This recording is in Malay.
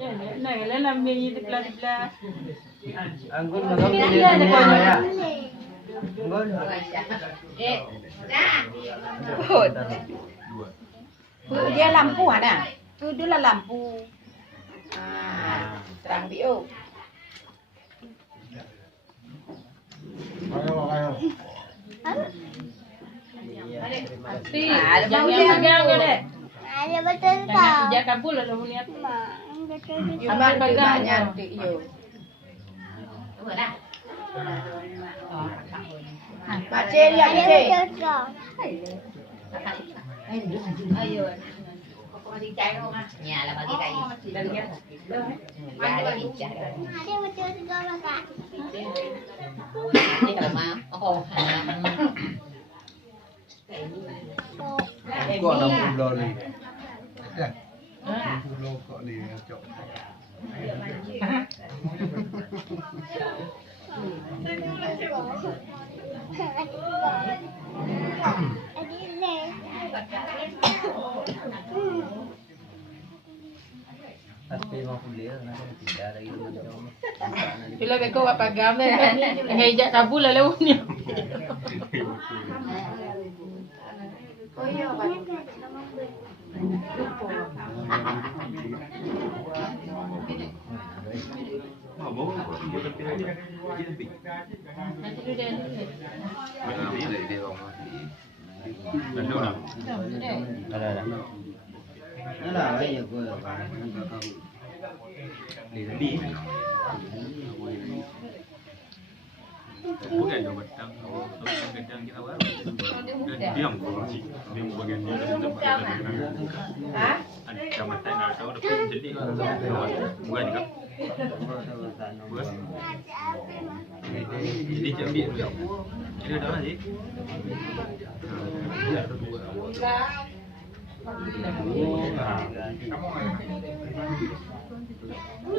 Ya, nah, kalian ambil di belah-belah. Anggun magam pilih niya ya. Anggun. Put. Dia lampu ada. Tu dulu lampu. Terang bio. Ada mau pegang ke dek? Ada betul Jangan tak? sejak kabul ada niat. Abang baganya tu yo. Baca dia Ada baca. betul tak? Nhà là bà đi cày. Nhà là đi chả. Ada betul tak tak? Đi cày mà. Ồ. Kok nak pulau ni? Pulau kok ni cok. Tapi mau kuliah nanti tidak lagi macam. Bila kau apa pagam deh? Ngejak kabul lah lewat ni. Mau bawa kok dia tapi lagi dia lebih. Nanti tu dia. Mana dia dia orang. Ada orang. Ada. Ada apa ya kau? Lebih. Bukan dia batang, batang kita baru. Dan diam kau sih. Dia bagian dia tempat ada. Ada mata nak tahu dah pun jadi. Bukan juga. Jadi ambil dulu. Ini dah lagi. Oh,